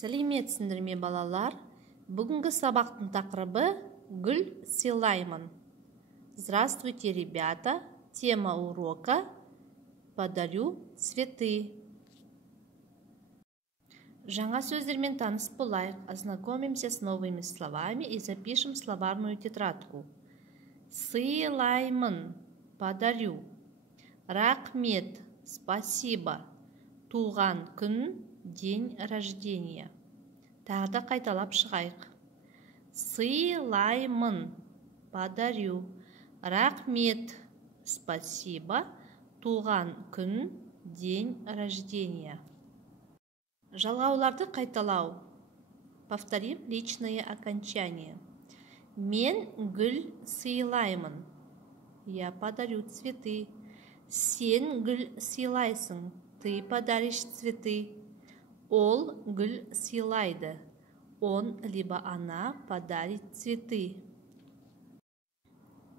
Сәлеметсіңдер ме балалар? Бүгінгі сабақтың тақырыбы гүл сыйлаймын. Здравствуйте, ребята! Тема урока «Подарю цветы». Жаңа сөздермен таныс болайық, ознакомимся с новыми словами и запишем словарную тетрадку. Сыйлаймын, подарю. Рахмет, спасибо. Туған күн, день рождения. Тағы да қайталап шығайық. Сыйлаймын, подарю. Рахмет, спасибо. Туған күн, день рождения. Жалғауларды қайталау. Повторим личное окончание. Мен гүл сыйлаймын. Я подарю цветы. Сен гүл сыйлайсың. Ты подаришь цветы. Ол гүл сыйлайды. Он либо она подарит цветы.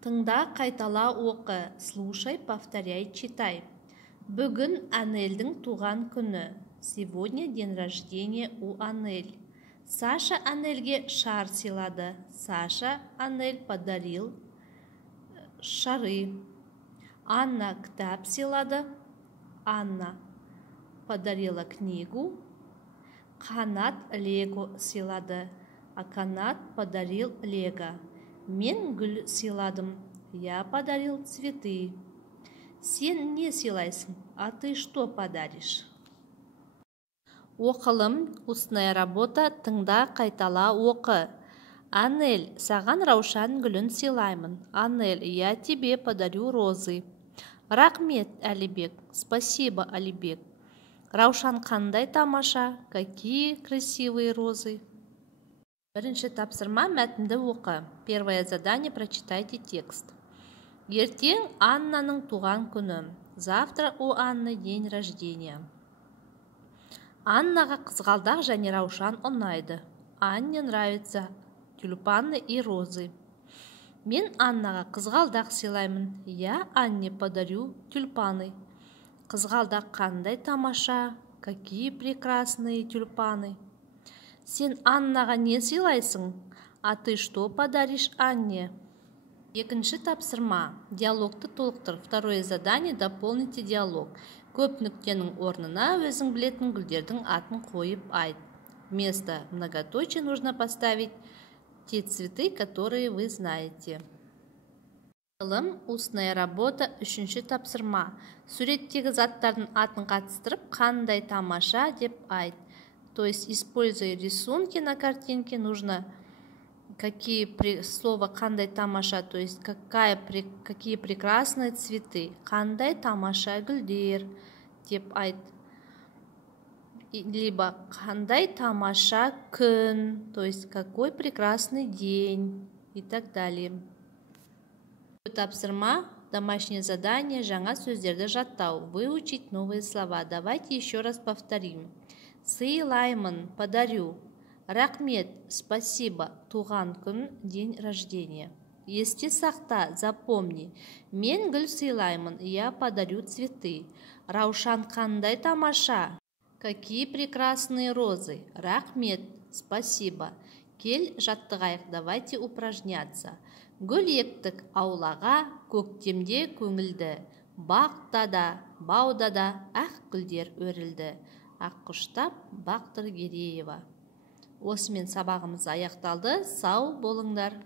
Тыңда, қайтала, оқы. Слушай, повторяй, читай. Бүгін Анельдің туған күні. Сегодня день рождения у Анель. Саша Анельге шар сыйлады. Саша Анель подарил шары. Анна кітап сыйлады. Анна подарила книгу. Қанат лего сыйлады. А Қанат подарил лего. Мен гүл сыйладым. Я подарил цветы. Сен не сыйлайсың, а ты что подаришь? Оқылым, устная работа, тыңда, қайтала, оқы. Анель, саған раушан гүлін сыйлаймын. Анель, я тебе подарю розы. Рахмет, Алибек. Спасибо, Алибек. Раушан қандай тамаша, какие красивые розы. Бірінші тапсырма, мәтінді оқы. Первое задание, прочитайте текст. Ертең Аннаның туған күні. Завтра у Анны день рождения. Аннаға қызғалдақ және раушан ұнайды. Анне нравится тюльпаны и розы. Мен Аннаға қызғалдақ сыйлаймын. Я Анне подарю тюльпаны. Қызғалдақ қандай тамаша, какие прекрасные тюльпаны. Сен Аннаға не сыйлайсың? А ты что подаришь Анне? Екінші тапсырма. Диалогты толықтыр. Второе задание, дополните диалог. Көп нүктенің орнына өзің білетін гүлдердің атын қойып айт. Вместо многоточия нужно поставить те цветы, которые вы знаете. Устная работа, үшінші тапсырма. Суреттегі заттардың атын қатыстырып, қандай тамаша деп айт. То есть, используя рисунки на картинке, нужно слово «қандай тамаша», то есть, какие прекрасные цветы. Қандай тамаша гүлдер деп айт. Либо қандай тамаша күн, то есть, какой прекрасный день и так далее. Тапсырма, домашнее задание, жаңа сөздерді жаттау. Выучить новые слова. Давайте еще раз повторим. Сыйлаймын, подарю. Рахмет, спасибо, туған күн, день рождения. Есте сақта, запомни. Мен гүл сыйлаймын, я подарю цветы. Раушан қандай тамаша. Какие прекрасные розы. Рахмет, спасибо. Кел жаттығайық, давайте упражняться. Гүл ектік аулаға, көктемде көңілді. Бақта да, бауда да ақ гүлдер өрілді. Аққұштап Бақтыр Гереева. Осымен сабағымыз аяқталды. Сау болыңдар.